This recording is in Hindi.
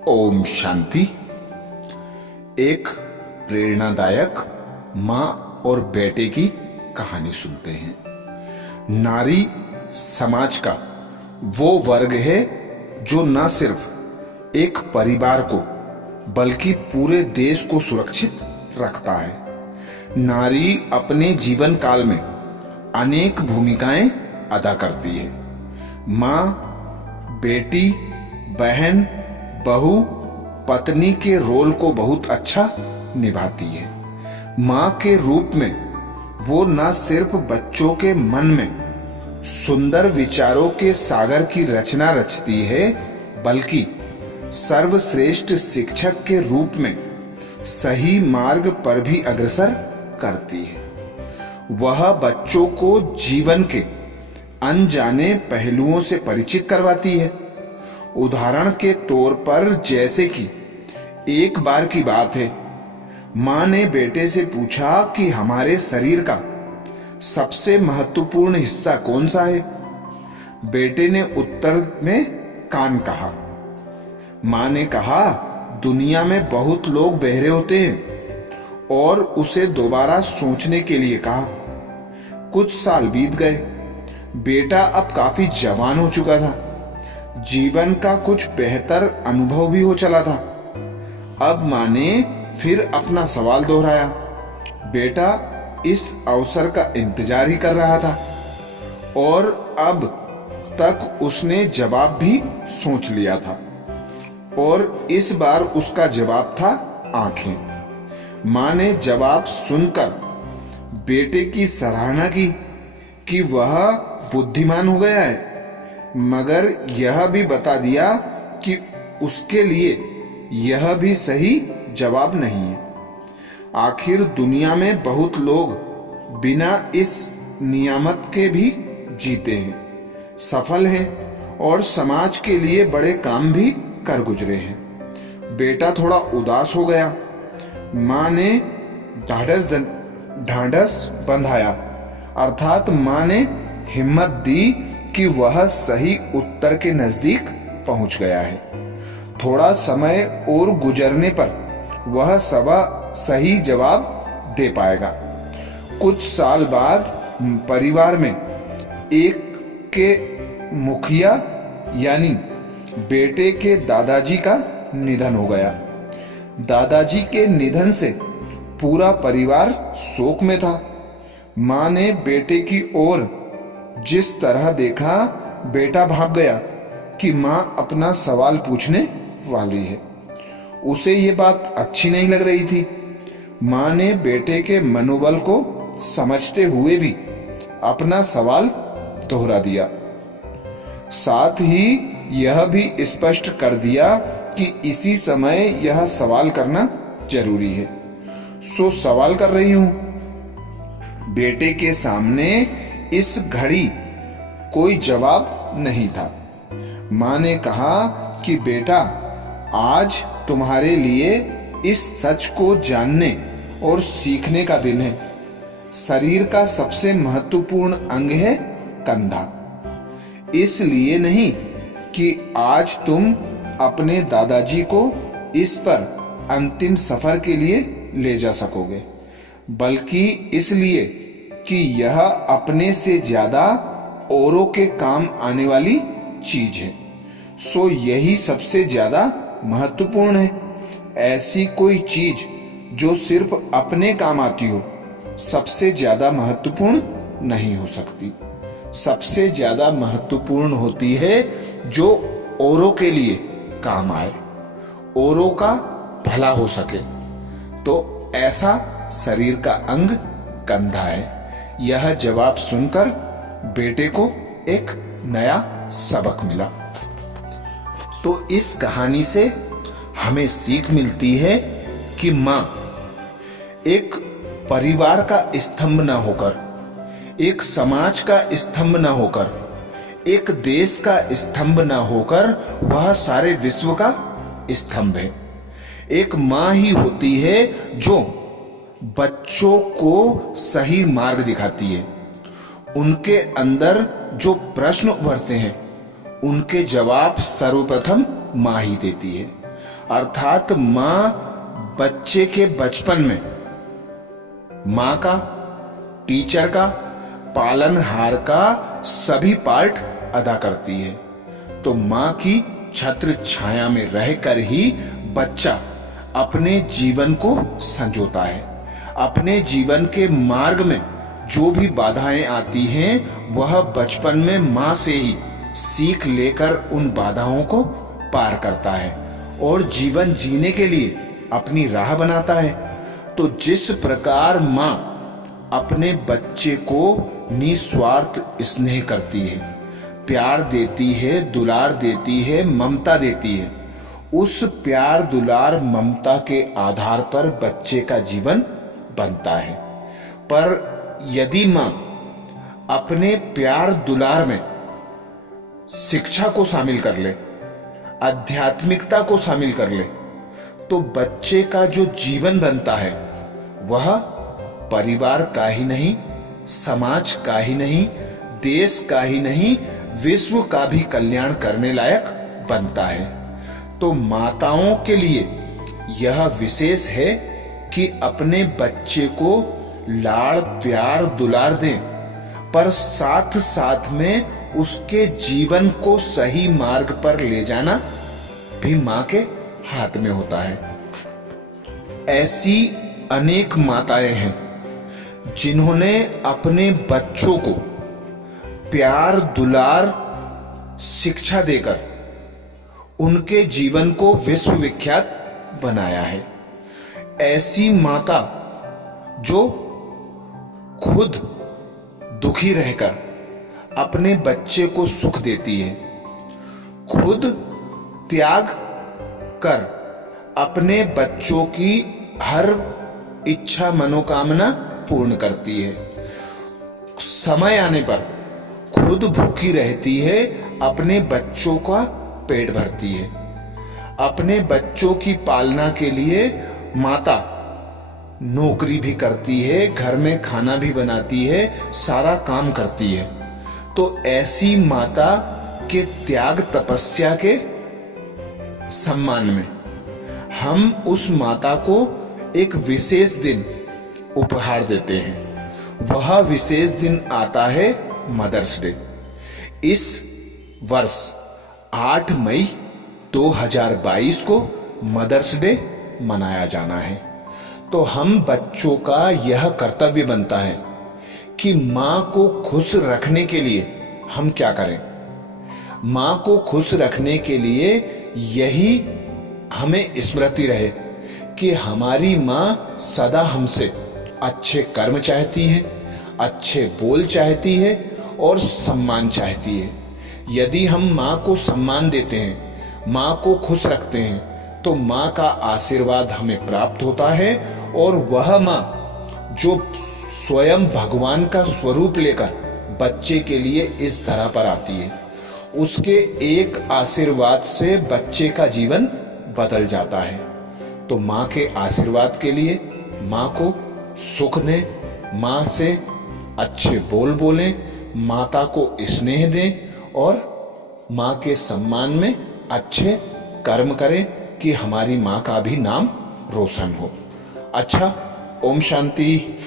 ओम शांति। एक प्रेरणादायक माँ और बेटे की कहानी सुनते हैं। नारी समाज का वो वर्ग है जो न सिर्फ एक परिवार को बल्कि पूरे देश को सुरक्षित रखता है। नारी अपने जीवन काल में अनेक भूमिकाएं अदा करती है। माँ, बेटी, बहन, बहू, पत्नी के रोल को बहुत अच्छा निभाती है। माँ के रूप में वो न सिर्फ बच्चों के मन में सुंदर विचारों के सागर की रचना रचती है, बल्कि सर्वश्रेष्ठ शिक्षक के रूप में सही मार्ग पर भी अग्रसर करती है। वह बच्चों को जीवन के अनजाने पहलुओं से परिचित करवाती है। उदाहरण के तौर पर जैसे कि एक बार की बात है, माँ ने बेटे से पूछा कि हमारे शरीर का सबसे महत्वपूर्ण हिस्सा कौन सा है। बेटे ने उत्तर में कान कहा। माँ ने कहा, दुनिया में बहुत लोग बहरे होते हैं, और उसे दोबारा सोचने के लिए कहा। कुछ साल बीत गए। बेटा अब काफी जवान हो चुका था। जीवन का कुछ बेहतर अनुभव भी हो चला था। अब माँ ने फिर अपना सवाल दोहराया। बेटा इस अवसर का इंतजार ही कर रहा था, और अब तक उसने जवाब भी सोच लिया था, और इस बार उसका जवाब था आंखें। माँ ने जवाब सुनकर बेटे की सराहना की कि वह बुद्धिमान हो गया है, मगर यह भी बता दिया कि उसके लिए यह भी सही जवाब नहीं है। आखिर दुनिया में बहुत लोग बिना इस नियामत के भी जीते हैं, सफल हैं, और समाज के लिए बड़े काम भी कर गुजरे हैं। बेटा थोड़ा उदास हो गया। माँ ने ढांढस बंधाया, अर्थात माँ ने हिम्मत दी कि वह सही उत्तर के नजदीक पहुंच गया है। थोड़ा समय और गुजरने पर वह सही जवाब दे पाएगा। कुछ साल बाद परिवार में एक के मुखिया यानी बेटे के दादाजी का निधन हो गया। दादाजी के निधन से पूरा परिवार शोक में था। माँ ने बेटे की ओर जिस तरह देखा, बेटा भाग गया कि माँ अपना सवाल पूछने वाली है। उसे ये बात अच्छी नहीं लग रही थी। माँ ने बेटे के मनोबल को समझते हुए भी अपना सवाल दोहरा दिया। साथ ही यह भी स्पष्ट कर दिया कि इसी समय यह सवाल करना जरूरी है। सो सवाल कर रही हूं। बेटे के सामने इस घड़ी कोई जवाब नहीं था। माँ ने कहा कि बेटा, आज तुम्हारे लिए इस सच को जानने और सीखने का दिन है। शरीर का सबसे महत्वपूर्ण अंग है कंधा। इसलिए नहीं कि आज तुम अपने दादाजी को इस पर अंतिम सफर के लिए ले जा सकोगे, बल्कि इसलिए कि यह अपने से ज्यादा औरों के काम आने वाली चीज है। सो यही सबसे ज्यादा महत्वपूर्ण है। ऐसी कोई चीज जो सिर्फ अपने काम आती हो, सबसे ज्यादा महत्वपूर्ण नहीं हो सकती। सबसे ज्यादा महत्वपूर्ण होती है जो औरों के लिए काम आए, औरों का भला हो सके। तो ऐसा शरीर का अंग कंधा है। यह जवाब सुनकर बेटे को एक नया सबक मिला। तो इस कहानी से हमें सीख मिलती है कि माँ एक परिवार का स्तंभ न होकर, एक समाज का स्तंभ न होकर, एक देश का स्तंभ न होकर वह सारे विश्व का स्तंभ है। एक माँ ही होती है जो बच्चों को सही मार्ग दिखाती है। उनके अंदर जो प्रश्न उभरते हैं, उनके जवाब सर्वप्रथम माँ ही देती है। अर्थात मां बच्चे के बचपन में मां का, टीचर का, पालनहार का सभी पार्ट अदा करती है। तो मां की छत्र छाया में रहकर ही बच्चा अपने जीवन को संजोता है। अपने जीवन के मार्ग में जो भी बाधाएं आती हैं वह बचपन में मां से ही सीख लेकर उन बाधाओं को पार करता है और जीवन जीने के लिए अपनी राह बनाता है। तो जिस प्रकार मां अपने बच्चे को निस्वार्थ स्नेह करती है, प्यार देती है, दुलार देती है, ममता देती है, उस प्यार दुलार ममता के आधार पर बच्चे का जीवन बनता है। पर यदि मां अपने प्यार दुलार में शिक्षा को शामिल कर ले, आध्यात्मिकता को शामिल कर ले, तो बच्चे का जो जीवन बनता है वह परिवार का ही नहीं, समाज का ही नहीं, देश का ही नहीं, विश्व का भी कल्याण करने लायक बनता है। तो माताओं के लिए यह विशेष है कि अपने बच्चे को लाड़ प्यार दुलार दें, पर साथ साथ में उसके जीवन को सही मार्ग पर ले जाना भी मां के हाथ में होता है। ऐसी अनेक माताएं हैं जिन्होंने अपने बच्चों को प्यार दुलार शिक्षा देकर उनके जीवन को विश्व विख्यात बनाया है। ऐसी माता जो खुद दुखी रहकर अपने बच्चे को सुख देती है, खुद त्याग कर अपने बच्चों की हर इच्छा मनोकामना पूर्ण करती है, समय आने पर खुद भूखी रहती है, अपने बच्चों का पेट भरती है। अपने बच्चों की पालना के लिए माता नौकरी भी करती है, घर में खाना भी बनाती है, सारा काम करती है। तो ऐसी माता के त्याग तपस्या के सम्मान में हम उस माता को एक विशेष दिन उपहार देते हैं। वह विशेष दिन आता है मदर्स डे। इस वर्ष 8 मई 2022 को मदर्स डे मनाया जाना है। तो हम बच्चों का यह कर्तव्य बनता है कि मां को खुश रखने के लिए हम क्या करें। मां को खुश रखने के लिए यही हमें स्मृति रहे कि हमारी मां सदा हमसे अच्छे कर्म चाहती है, अच्छे बोल चाहती है और सम्मान चाहती है। यदि हम मां को सम्मान देते हैं, मां को खुश रखते हैं, तो मां का आशीर्वाद हमें प्राप्त होता है और वह मां जो स्वयं भगवान का स्वरूप लेकर बच्चे के लिए इस धरा पर आती है, उसके एक आशीर्वाद से बच्चे का जीवन बदल जाता है। तो मां के आशीर्वाद के लिए मां को सुख दें, मां से अच्छे बोल बोलें, माता को स्नेह दें और मां के सम्मान में अच्छे कर्म करें कि हमारी मां का भी नाम रोशन हो। अच्छा, ओम शांति।